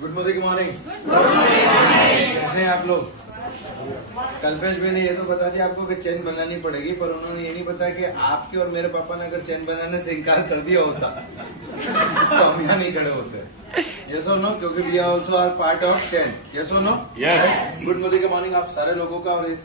Good morning. कैसे हैं आप लोग? कल्पेश भाई ने ये तो बता दिया आपको कि चेन बनानी पड़ेगी, पर उन्होंने ये नहीं बताया कि आपके और मेरे पापा ने अगर चेन बनाने से इनकार कर दिया होता तो हम यहाँ नहीं खड़े होते। यस और नो? क्योंकि we are also are part of chain. Yes और नो? यस। गुड मॉर्निंग आप सारे लोगों का, और इस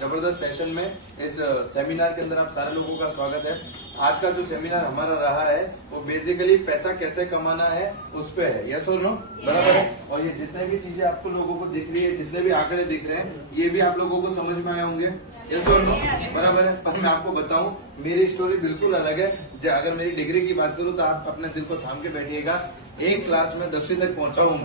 जबरदस्त सेशन में, इस सेमिनार के अंदर आप सारे लोगों का स्वागत है। आज का जो सेमिनार हमारा रहा है वो बेसिकली पैसा कैसे कमाना है उस पे है। यस और नो? बराबर है। और ये जितने भी चीजें आपको लोगों को दिख रही है, जितने भी आंकड़े दिख रहे हैं, ये भी आप लोगों को समझ में आए होंगे। यस और नो? बराबर है। पर मैं आपको बताऊं, मेरी स्टोरी बिल्कुल अलग है। अगर मेरी डिग्री की बात करूं तो आप अपने दिल को थाम के बैठिएगा। एक क्लास में 10वीं तक पहुंचा हूं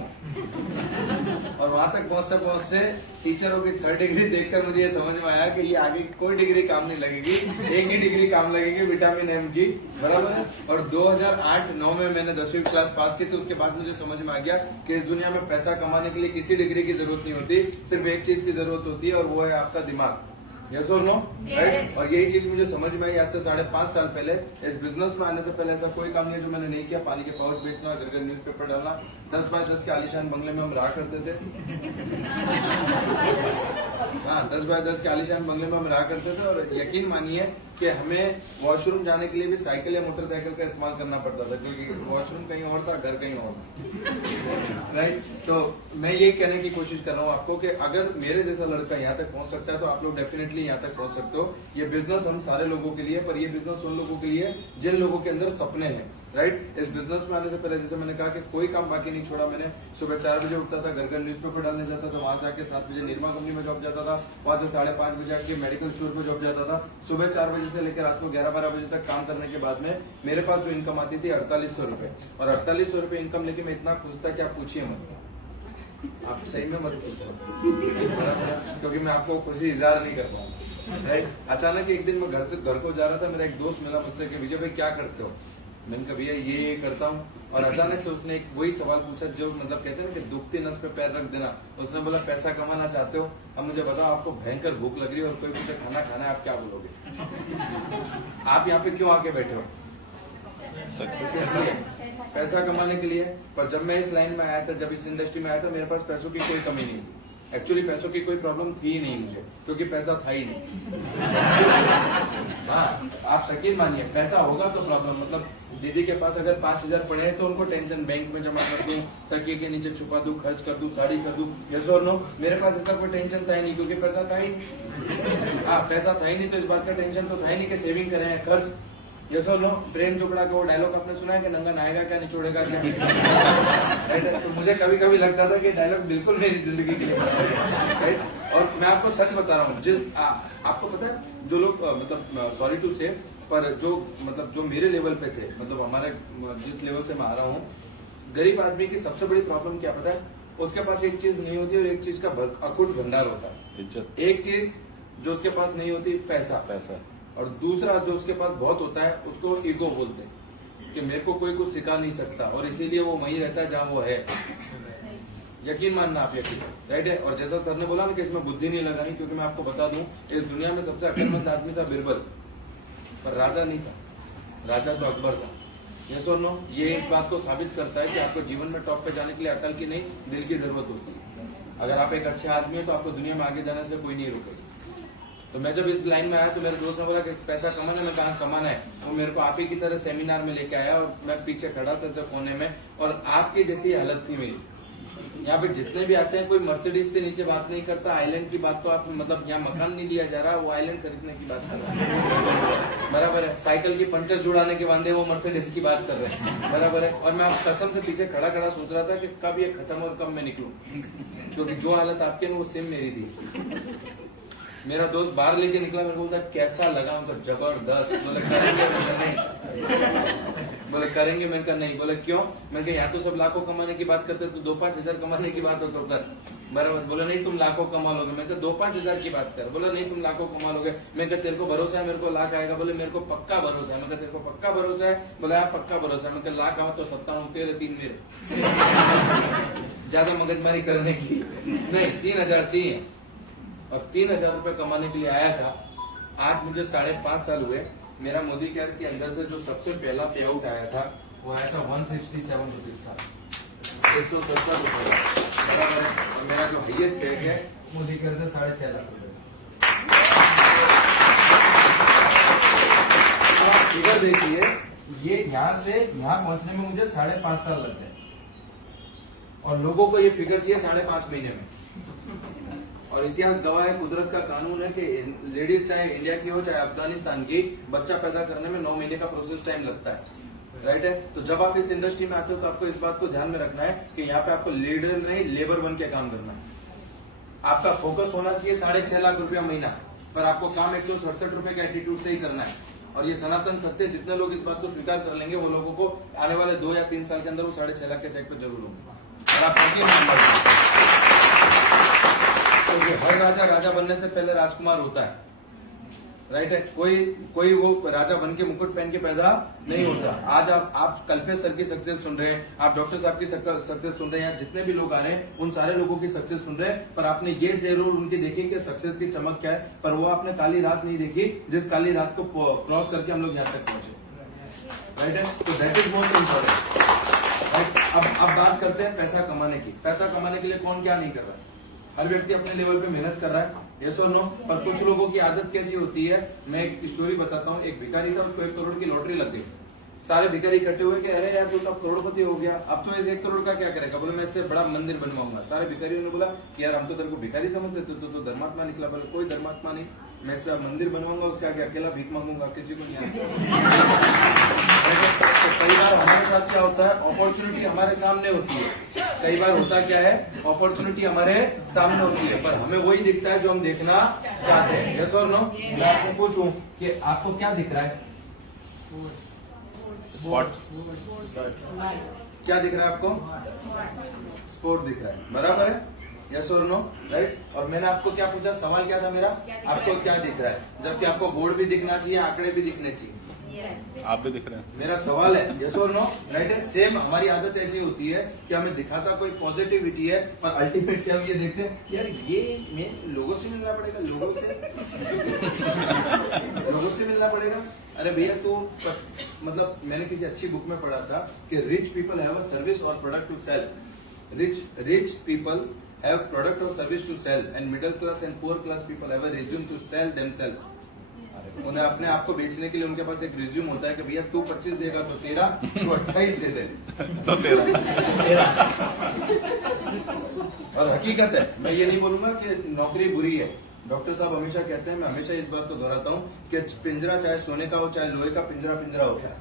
और वहां तक पहुंचते टीचरों की 3rd डिग्री देखकर मुझे ये समझ में आया कि ये आगे कोई डिग्री काम नहीं लगेगी, एक ही डिग्री काम लगेगी, विटामिन एम की। बराबर है। और 2008-9 में मैंने 10वीं क्लास पास की, तो उसके बाद मुझे समझ में आ गया कि इस दुनिया में पैसा कमाने के लिए किसी डिग्री की जरूरत नहीं होती, सिर्फ एक चीज की जरूरत होती है, और वो है आपका दिमाग। यस और नो? राइट। और यही चीज मुझे समझ में आई आज से 5.5 साल पहले। इस बिजनेस में आने से पहले ऐसा कोई काम नहीं है जो मैंने नहीं किया। पानी के पाउच बेचना, घर घर न्यूज़पेपर डालना, 10 बाय 10 के आलीशान बंगले में हम रहा करते थे। हाँ, 10 बाय 10 के आलीशान बंगले में हम रहा करते थे। और यकीन मानिए कि हमें वॉशरूम जाने के लिए भी साइकिल या मोटरसाइकिल का इस्तेमाल करना पड़ता था, क्योंकि वॉशरूम कहीं और था, घर कहीं और था। राइट। तो मैं ये कहने की कोशिश कर रहा हूँ आपको कि अगर मेरे जैसा लड़का यहाँ तक पहुंच सकता है तो आप लोग डेफिनेटली यहाँ तक पहुंच सकते हो। ये बिजनेस हम सारे लोगों के लिए, पर ये बिजनेस उन लोगों के लिए जिन लोगों के अंदर सपने हैं। राइट। इस बिजनेस में आने से पहले जैसे मैंने कहा कि कोई काम बाकी नहीं छोड़ा मैंने। सुबह 4 बजे उठता था, घर घर न्यूज़पेपर डालने जाता था, वहां से आके 7 बजे निर्मा कंपनी में जॉब जाता था, वहां से 5:30 बजे आके मेडिकल स्टोर पे जॉब जाता था। सुबह 4 बजे से लेकर रात को 11-12 बजे तक काम करने के बाद में मेरे पास जो इनकम आती थी 4800 रुपए। और 4800 रुपए इनकम लेके मैं इतना खुश था कि आप पूछिए मत, आप सही में मत पूछो, क्योंकि मैं आपको खुशी इजहार नहीं कर पाऊंगा। राइट। अचानक एक दिन मैं घर को जा रहा था, मेरा एक दोस्त मिला मुझसे कि विजय भाई क्या करते हो? मैंने कहा भैया ये करता हूँ। और अचानक से उसने एक वही सवाल पूछा जो मतलब कहते हैं ना कि दुखती नस पे पैर रख देना। उसने बोला पैसा कमाना चाहते हो? अब मुझे बताओ, आपको भयंकर भूख लग रही है और कोई पूछे खाना खाना है, आप क्या बोलोगे? आप यहाँ पे क्यों आके बैठे हो? पैसा कमाने के लिए। पर जब मैं इस लाइन में आया था, जब इस इंडस्ट्री में आया था, मेरे पास पैसों की कोई कमी नहीं थी। एक्चुअली पैसों की कोई प्रॉब्लम थी ही नहीं मुझे, क्योंकि पैसा था ही नहीं। हाँ, आप यकीन मानिए, पैसा होगा तो प्रॉब्लम, मतलब दीदी के पास अगर 5000 पड़े हैं तो उनको टेंशन, बैंक में जमा कर दूं, तकिए के नीचे छुपा दूं, खर्च कर दूं, साड़ी कर दूं। यस और नो? मेरे पास इसका कोई टेंशन था ही नहीं, क्योंकि पैसा था ही। हाँ, पैसा था ही नहीं तो इस बात का टेंशन तो था ही नहीं कि सेविंग करें, खर्च। यस और नो? प्रेम चोपड़ा का वो डायलॉग आपने सुना है कि नंगा नहाएगा क्या, निचोड़ेगा क्या? तो मुझे कभी कभी लगता था कि डायलॉग बिल्कुल मेरी जिंदगी के लिए। राइट। और मैं आपको सच बता रहा हूँ, आपको पता है जो लोग मतलब सॉरी टू से, पर जो मतलब जो मेरे लेवल पे थे, मतलब हमारे जिस लेवल से मैं आ रहा हूँ, गरीब आदमी की सबसे बड़ी प्रॉब्लम क्या पता है? उसके पास एक चीज नहीं होती और एक चीज का अकुट भंडार होता है। एक चीज जो उसके पास नहीं होती, पैसा। और दूसरा जो उसके पास बहुत होता है उसको ईगो बोलते हैं कि मेरे को कोई कुछ सिखा नहीं सकता, और इसीलिए वो वहीं रहता है जहां वो है। यकीन मानना आप, यकीन। राइट है। और जैसा सर ने बोला ना कि इसमें बुद्धि नहीं लगानी, क्योंकि मैं आपको बता दूं, इस दुनिया में सबसे अक्लमंद आदमी था बिरबल, पर राजा नहीं था। राजा तो अकबर था। यस और नो? ये इस बात को साबित करता है कि आपको जीवन में टॉप पे जाने के लिए अकल की नहीं, दिल की जरूरत होती है। अगर आप एक अच्छे आदमी हो तो आपको दुनिया में आगे जाने से कोई नहीं रोकेगा। तो मैं जब इस लाइन में आया तो मेरे दोस्त ने बोला कि पैसा कमाना है। मैं कहा कमाना है। वो मेरे को आप ही की तरह सेमिनार में लेके आया और मैं पीछे खड़ा था कोने में, और आपकी जैसी हालत थी मेरी। यहाँ पे जितने भी आते हैं कोई मर्सिडीज से नीचे बात नहीं करता। आइलैंड की बात तो आप मतलब यहाँ मकान नहीं लिया जा रहा, वो आइलैंड खरीदने की बात कर रहा है। बराबर है। साइकिल की पंचर जुड़ाने के वादे वो मर्सिडीज की बात कर रहे हैं। बराबर है। और मैं आप कसम से पीछे खड़ा सोच रहा था कि कब ये खत्म और कब मैं निकलूं, क्योंकि जो हालत आपके ना वो सेम मेरी थी। मेरा दोस्त बाहर लेके निकला, मेरे को बोलता कैसा लगा? मतलब जबरदस्त। बोले करेंगे? बोले करेंगे? मैंने कहा नहीं। बोले क्यों? मैंने कहा यहाँ तो सब लाखों कमाने की बात करते, तो 2-5 हजार कमाने की बात हो तो कर। बराबर। बोले नहीं तुम लाखों कमा लोगे। मैं कहा 2-5 हजार की बात कर। बोला नहीं तुम लाखों कमा लोगे। मैं कहा तेरे को भरोसा है मेरे को लाख आएगा? बोले मेरे को पक्का भरोसा है। मैं कहा तेरे को पक्का भरोसा है? बोला आप पक्का भरोसा है। मैं कहा लाख आओ तो 57 तेरे 3 मेरे। ज्यादा मगजमारी करने की नहीं, 3000 चाहिए। और 3000 रुपए कमाने के लिए आया था। आज मुझे 5.5 साल हुए। मेरा मोदी केयर के अंदर से जो सबसे पहला पे आउट आया था वो आया था 167 रुपीज का। 167 रुपए, बराबर है। और मेरा जो हाईएस्ट चेक है मुझे कर से 6.5 लाख रुपए। आप फिगर देखिए, ये यहाँ से यहाँ पहुंचने में मुझे 5.5 साल लग गए और लोगों को ये फिगर चाहिए 5.5 महीने में। और इतिहास गवाह है, कुदरत का कानून है कि लेडीज चाहे इंडिया की हो चाहे अफगानिस्तान की, बच्चा पैदा करने में 9 महीने का प्रोसेस टाइम लगता है, राइट है। तो जब आप इस इंडस्ट्री में आते हो तो आपको इस बात को ध्यान में रखना है कि यहाँ पे आपको लीडर नहीं लेबर बन के काम करना है। आपका फोकस होना चाहिए 6.5 लाख रुपया महीना, पर आपको काम 167 रुपए के एटीट्यूड से ही करना है। और ये सनातन सत्य, जितने लोग इस बात को स्वीकार कर लेंगे वो लोगों को आने वाले 2 या 3 साल के अंदर वो 6.5 लाख के चेक पे जरूर होंगे। और आप हर राजा बनने से पहले राजकुमार होता है, राइट है। कोई वो राजा बन के मुकुट पहन के पैदा नहीं होता। आज आप कल्पेश सर की सक्सेस सुन रहे हैं, आप डॉक्टर साहब की सक्सेस सुन रहे हैं, जितने भी लोग आ रहे हैं उन सारे लोगों की सक्सेस सुन रहे हैं, पर आपने ये जरूर उनकी देखी कि सक्सेस की चमक क्या है, पर वो आपने काली रात नहीं देखी जिस काली रात को क्रॉस करके हम लोग यहाँ तक पहुंचे, राइट है। तो that is most important, right. अब बात करते हैं पैसा कमाने की। पैसा कमाने के लिए कौन क्या नहीं कर रहा है, हर व्यक्ति अपने लेवल पे मेहनत कर रहा है, यस और नो। पर कुछ लोगों की आदत कैसी होती है, मैं एक स्टोरी बताता हूँ। एक भिखारी था, उसको 1 करोड़ की लॉटरी लग गई। सारे भिखारी इकट्ठे हुए कि अरे यार तू तो करोड़पति हो गया, अब तो इस 1 करोड़ का क्या करेगा। बोले मैं इससे बड़ा मंदिर बनवाऊंगा। सारे भिखारियों ने बोला कि यार हम तो तेरे को भिखारी समझते थे, तो धर्मात्मा निकला। बोले कोई धर्मात्मा नहीं, मैं इससे मंदिर बनवाऊंगा, उसके आगे अकेला भीख मांगूंगा, किसी को नहीं आता। कई बार हमारे साथ क्या होता है, अपॉर्चुनिटी हमारे सामने होती है, कई बार होता क्या है, अपॉर्चुनिटी हमारे सामने होती है, पर हमें वही दिखता है जो हम देखना चाहते हैं, यस और नो। मैं आपको पूछूं कि आपको क्या दिख रहा है, स्पॉट क्या दिख रहा है आपको, स्पोर्ट दिख रहा है, बराबर है, यस और नो, राइट। और मैंने आपको क्या पूछा, सवाल क्या था मेरा, आपको क्या दिख रहा है, जबकि आपको बोर्ड भी दिखना चाहिए, आंकड़े भी दिखने चाहिए। आप भी दिख रहे हैं। मेरा सवाल है यस और नो, राइट है। सेम हमारी आदत ऐसी होती है कि हमें दिखाता कोई पॉजिटिविटी है, पर अल्टीमेटली हम ये देखते हैं यार ये मैं लोगों से मिलना पड़ेगा, लोगों से मिलना पड़ेगा। अरे भैया तो मतलब मैंने किसी अच्छी बुक में पढ़ा था कि rich people have a service और product to sell, rich people have product और service to sell and middle class and poor class people have a resume to sell themselves. उन्हें अपने आप को बेचने के लिए उनके पास एक रिज्यूम होता है कि भैया तू 25 देगा तो 13, तू 28 दे दे तो 13। और हकीकत है, मैं ये नहीं बोलूंगा कि नौकरी बुरी है। डॉक्टर साहब हमेशा कहते हैं, मैं हमेशा इस बात को दोहराता हूँ कि पिंजरा चाहे सोने का हो चाहे लोहे का, पिंजरा होता है।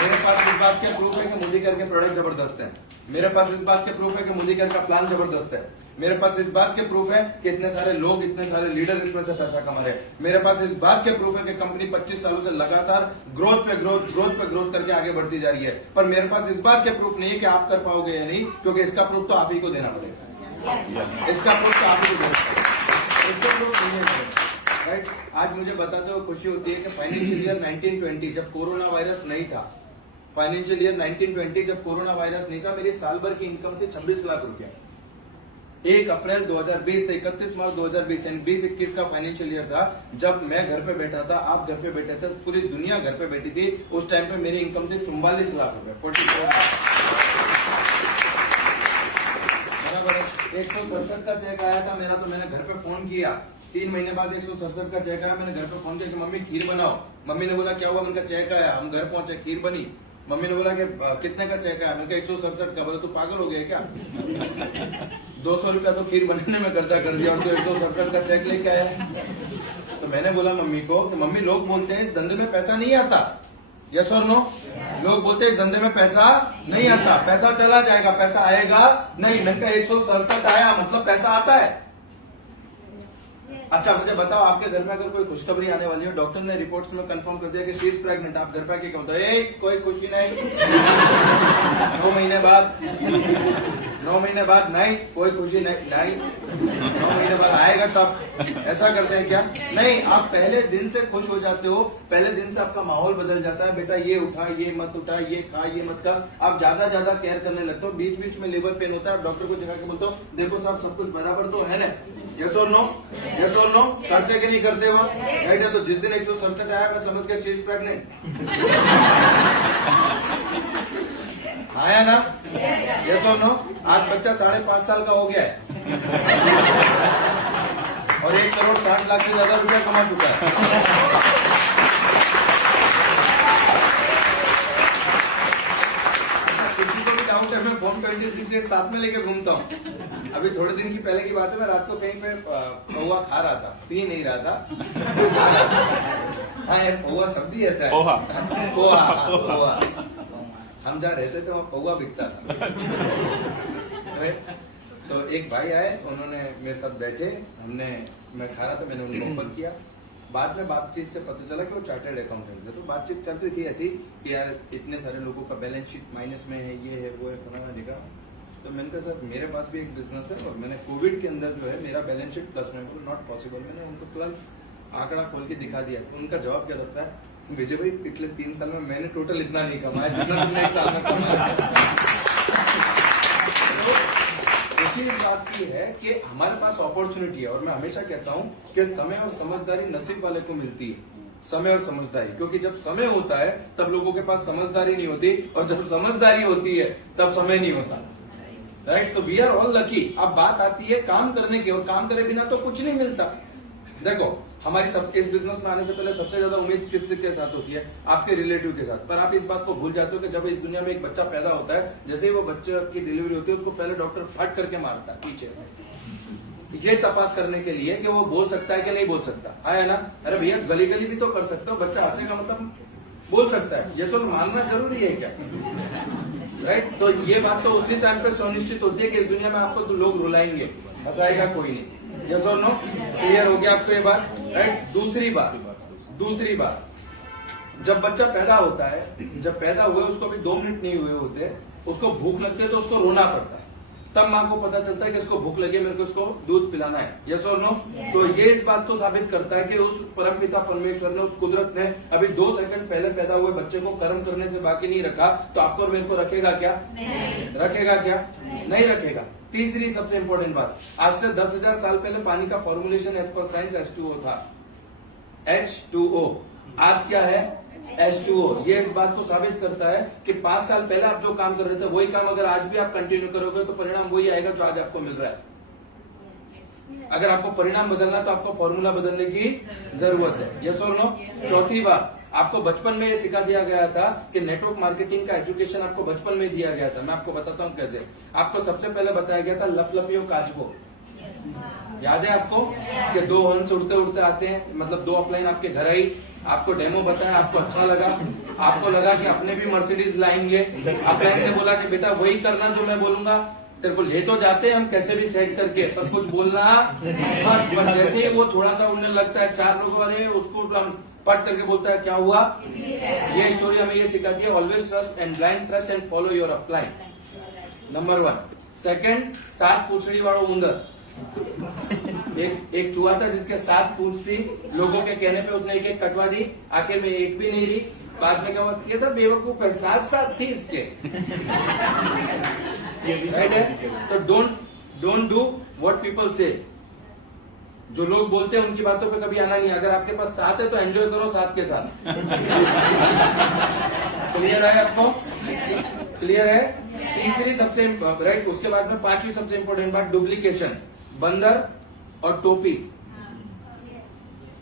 मेरे पास इस बात के प्रूफ है कि मोदी कर के प्रोडक्ट जबरदस्त है, मेरे पास इस बात के प्रूफ है कि मोदी कर का प्लान जबरदस्त है, मेरे पास इस बात के प्रूफ है कि इतने सारे लोग, इतने सारे लीडर इसमें से पैसा कमा रहे हैं, मेरे पास इस बात के प्रूफ है कि कंपनी 25 सालों से लगातार ग्रोथ पे ग्रोथ करके आगे बढ़ती जा रही है। पर मेरे पास इस बात के प्रूफ नहीं है कि आप कर पाओगे या नहीं, क्योंकि इसका प्रूफ तो आप ही को देना पड़ेगा, इसका प्रूफ तो आप ही को देना पड़ेगा, इसका प्रूफ नहीं है, राइट। आज मुझे बताते हुए खुशी होती है कि फाइनेंशियल ईयर 1920 जब कोरोना वायरस नहीं था, फाइनेंशियल ईयर 1920 जब कोरोना वायरस नहीं था, मेरी साल भर की इनकम थी 26 लाख रुपया। 1 अप्रैल 2020 से 31 मार्च 2020 यानी 20-21 का फाइनेंशियल ईयर था, जब मैं घर पे बैठा था, आप घर पे बैठे थे, पूरी दुनिया घर पे बैठी थी। उस टाइम पे मेरी इनकम थी 44 लाख रुपए, 44 बराबर है। 167 का चेक आया था मेरा, तो मैंने घर पे फोन किया, 3 महीने बाद 167 का चेक आया, मैंने घर पे फोन किया कि मम्मी खीर बनाओ। मम्मी ने बोला क्या हुआ, उनका चेक आया, हम घर पहुंचे, खीर बनी। मम्मी ने बोला कि कितने का चेक आया, मैंने कहा 167 का। बोला तू पागल हो गया क्या, 200 रुपया तो खीर बनाने में खर्चा कर दिया और तो 167 का चेक लेके आया। तो मैंने बोला मम्मी को कि मम्मी लोग बोलते हैं इस धंधे में पैसा नहीं आता, यस और नो, लोग बोलते हैं इस धंधे में पैसा नहीं आता, पैसा चला जाएगा, पैसा आएगा नहीं। मैंने कहा 167 आया मतलब पैसा आता है। अच्छा मुझे बताओ, आपके घर में अगर कोई खुशखबरी आने वाली है, डॉक्टर ने रिपोर्ट्स में कंफर्म कर दिया कि शी इज प्रेग्नेंट, आप घर पे आके क्या होता है, कोई खुशी नहीं, 9 महीने बाद 9 महीने बाद नहीं, कोई खुशी नहीं 9 महीने बाद आएगा तब, ऐसा करते हैं क्या? नहीं, आप पहले दिन से खुश हो जाते हो, पहले दिन से आपका माहौल बदल जाता है, बेटा ये उठा, ये मत उठा, ये खा, ये मत खा, आप ज्यादा केयर करने लगते हो। बीच बीच में लेबर पेन होता है, आप डॉक्टर को दिखा के बोलते हो देखो साहब सब कुछ बराबर तो है ना, यस और नो, यस और नो, करते कि नहीं करते हो, राइट है। तो जिस दिन 167 आया मैं समझ के शी इज प्रेग्नेंट। हाँ या ना? यस और नो? आज बच्चा 5.5 साल का हो गया है और 1,60,00,000 से ज्यादा रुपया कमा चुका है। किसी को भी डाउट है, मैं फॉर्म 26 एक साथ में लेके घूमता हूँ। अभी थोड़े दिन की पहले की बात है, मैं रात को कहीं पे पौवा खा रहा था, पी नहीं रहा था, खा रहा था। हाँ, ये पौवा शब्द ही ऐसा है। पोहा। पोहा, हाँ, पोहा। हम जहाँ रहते थे वहाँ पौवा बिकता था। तो एक भाई आए, उन्होंने मेरे साथ बैठे, मैं खा रहा था, मैंने उनको ऑफर किया। बाद में बातचीत से पता चला कि वो चार्टर्ड अकाउंटेंट है। तो बातचीत चल रही थी ऐसी कि यार इतने सारे लोगों का बैलेंस शीट माइनस में है, ये है, वो है, फलाना देखा। तो मैंने कहा सर मेरे पास भी एक बिजनेस है और मैंने कोविड के अंदर जो है मेरा बैलेंस शीट प्लस में, नॉट पॉसिबल। मैंने उनको प्लस आंकड़ा खोल के दिखा दिया। उनका जवाब क्या लगता है, विजय भाई पिछले 3 साल में मैंने टोटल इतना नहीं कमाया जितना तुमने 1 साल में कमाया। इसी बात की है कि हमारे पास अपॉर्चुनिटी है और मैं हमेशा कहता हूं कि समय और समझदारी नसीब वाले को मिलती है। समय और समझदारी, क्योंकि जब समय होता है तब लोगों के पास समझदारी नहीं होती और जब समझदारी होती है तब समय नहीं होता। राइट? तो वी आर ऑल लकी। अब बात आती है काम करने की, और काम करे बिना तो कुछ नहीं मिलता। देखो हमारी सब इस बिजनेस में आने से पहले सबसे ज्यादा उम्मीद किसके साथ होती है? आपके रिलेटिव के साथ। पर आप इस बात को भूल जाते हो कि जब इस दुनिया में एक बच्चा पैदा होता है, जैसे ही वो बच्चे की डिलीवरी होती है उसको पहले डॉक्टर फट करके मारता है पीछे, ये तपास करने के लिए कि वो बोल सकता है कि नहीं बोल सकता। है ना? अरे भैया गली गली भी तो कर सकते हो, बच्चा हंसेगा मतलब बोल सकता है, ये तो मानना जरूरी है क्या? राइट? तो ये बात तो उसी टाइम पे सुनिश्चित होती है कि इस दुनिया में आपको तो लोग रुलाएंगे, हंसाएगा कोई नहीं। यस और नो? क्लियर हो गया आपको ये बात? राइट? दूसरी बात, जब बच्चा पैदा होता है, जब पैदा हुए उसको भी 2 मिनट नहीं हुए होते, उसको भूख लगती है तो उसको रोना पड़ता है। तब माँ को पता चलता है कि इसको भूख लगी, मेरे को इसको दूध पिलाना है। यस और नो? तो ये इस बात को साबित करता है कि उस परमपिता परमेश्वर ने, उस कुदरत ने अभी 2 सेकंड पहले पैदा हुए बच्चे को कर्म करने से बाकी नहीं रखा, तो आपको और मेरे को रखेगा क्या? रखेगा क्या? नहीं रखेगा। तीसरी सबसे इंपॉर्टेंट बात, आज से 10,000 साल पहले पानी का formulation as per science H2O था। H2O आज क्या है? H2O। ये इस बात को साबित करता है कि 5 साल पहले आप जो काम कर रहे थे वही काम अगर आज भी आप कंटिन्यू करोगे तो परिणाम वही आएगा जो आज आपको मिल रहा है। अगर आपको परिणाम बदलना तो आपको फॉर्मूला बदलने की जरूरत है। यस और नो? चौथी बात, आपको बचपन में ये सिखा दिया गया था कि नेटवर्क मार्केटिंग का एजुकेशन आपको बचपन में दिया गया था। मैं आपको बताता हूँ कैसे। आपको सबसे पहले बताया गया था लपलपियो काचबो। याद है आपको कि 2 हंस उड़ते उड़ते आते हैं, मतलब 2 अपलाइन आपके घर आई, आपको डेमो बताया, आपको अच्छा लगा, आपको लगा कि अपने भी मर्सिडीज लाएंगे। अपलाइन ने बोला कि बेटा वही करना जो मैं बोलूंगा, तेरे को ले तो जाते हैं हम कैसे भी सेट करके, पर कुछ बोलना मत। पर जैसे ही वो थोड़ा सा उड़ने लगता है, 4 लोगों वाले उसको पट करके बोलता है क्या हुआ? ये स्टोरी हमें ये सिखाती है, always trust and blind trust and follow your upline. Number 1। Second, 7 पूंछड़ी वालों उंदर। एक चूहा था जिसके 7 पूंछ थी, लोगों के कहने पे उसने एक कटवा दी, आखिर में एक भी नहीं रही। बाद में क्या हुआ? ये था बेवकूफ है, 7 थी इसके। राइट है? तो डोंट डू व्हाट पीपल से। जो लोग बोलते हैं उनकी बातों पे कभी आना नहीं। अगर आपके पास 7 है तो एंजॉय करो 7 के साथ। क्लियर है आपको? क्लियर है? तीसरी सबसे राइट, उसके बाद में 5वीं सबसे इंपॉर्टेंट बात, डुप्लीकेशन। बंदर और टोपी।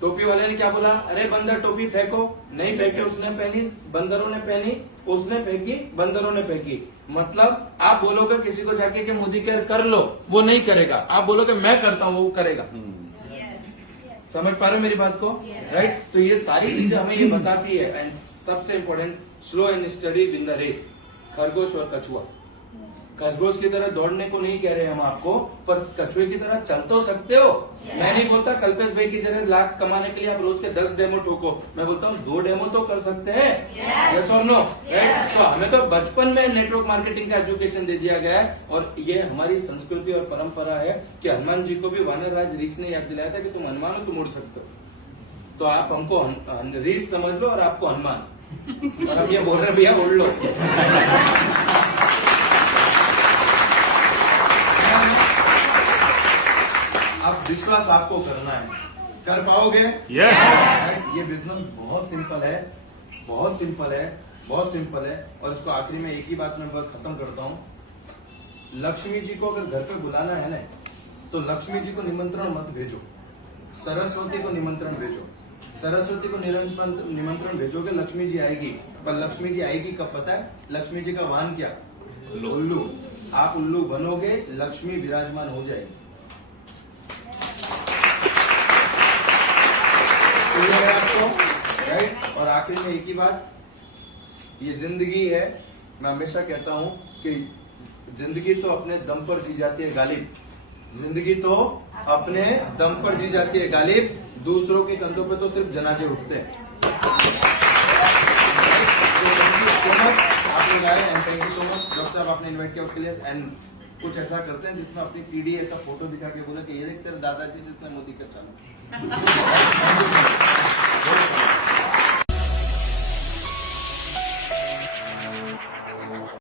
टोपी वाले ने क्या बोला? अरे बंदर टोपी फेंको, नहीं फेंकी, उसने पहनी, बंदरों ने पहनी, उसने फेंकी, बंदरों ने फेंकी। मतलब आप बोलोगे किसी को जाके कि मोदी केयर कर लो, वो नहीं करेगा। आप बोलोगे मैं करता हूं, वो करेगा। समझ पा रहे हो मेरी बात को? राइट? तो ये सारी चीजें हमें ये बताती है। एंड सबसे important, slow and steady win the race. खरगोश और कछुआ, खरगोश की तरह दौड़ने को नहीं कह रहे हम आपको, पर कछुए की तरह चल तो सकते हो। मैं नहीं बोलता कल्पेश भाई की जगह लाख कमाने के लिए आप रोज के 10 डेमो ठोको, मैं बोलता हूँ 2 डेमो तो कर सकते हैं। यस और नो? राइट? तो हमें तो बचपन में नेटवर्क मार्केटिंग का एजुकेशन दे दिया गया है, और ये हमारी संस्कृति और परंपरा है कि हनुमान जी को भी वानर राज रीछ ने याद दिलाया था कि तुम हनुमान हो, तुम उड़ सकते हो। तो आप हमको रीछ समझ लो और आपको हनुमान, और हम ये बोल रहे हैं भैया उड़ लो। अब विश्वास आपको करना है, कर पाओगे? यस। ये बिजनेस बहुत सिंपल है, बहुत सिंपल है। बहुत सिंपल है और इसको आखिरी में एक ही बात में खत्म करता हूँ। लक्ष्मी जी को अगर घर पे बुलाना है ना, तो लक्ष्मी जी को निमंत्रण मत भेजो, सरस्वती को निमंत्रण भेजो। सरस्वती को निमंत्रण भेजोगे, लक्ष्मी जी आएगी। पर लक्ष्मी जी आएगी कब पता है? लक्ष्मी जी का वाहन क्या? उल्लू। आप उल्लू बनोगे, लक्ष्मी विराजमान हो जाएगी। क्लियर है आपको? राइट। और आखिर में एक ही बात, ये जिंदगी है, मैं हमेशा कहता हूं कि जिंदगी तो अपने दम पर जी जाती है गालिब। जिंदगी तो अपने दम पर जी जाती है गालिब, दूसरों के कंधों पे तो सिर्फ जनाजे उठते हैं। आपने गाया and thank you so much. Doctor साहब आपने इन्वाइट किया उसके लिए। एंड कुछ ऐसा करते हैं जिसमें अपनी पीढ़ी ऐसा फोटो दिखा के बोले कि ये देख तेरे दादाजी जिसने मोदी का चालू